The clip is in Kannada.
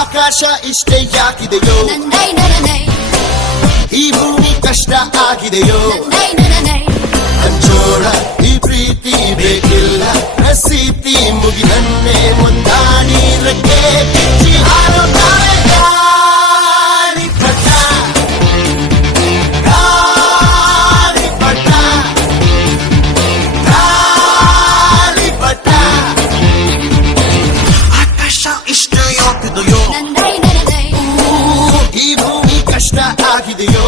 ಆಕಾಶ ಇಷ್ಟೇ ಯಾಕಿದೆಯೋ, ಈ ಭೂಮಿ ಕಷ್ಟ ಆಗಿದೆಯೋ, ಹಂಚೋಳ ಈ ಪ್ರೀತಿ ಬೇಕಿಲ್ಲ, ಪ್ರಸಿದ್ಧಿ ಮುಗಿದನ್ನೇ ಮುಂದಾಡಿ ರೆಕ್ಕೆ ಕಿಚ್ಚಿ ಹಾರುತ್ತಾರೆ ಗಾಳಿಪಟ, ಗಾಳಿಪಟ, ಗಾಳಿಪಟ. ಆಕಾಶ ಇಷ್ಟ ಯಾಕಿದೆಯೋ, ಈ ಭೂಮಿ ಕಷ್ಟ ಆಗಿದೆಯೋ,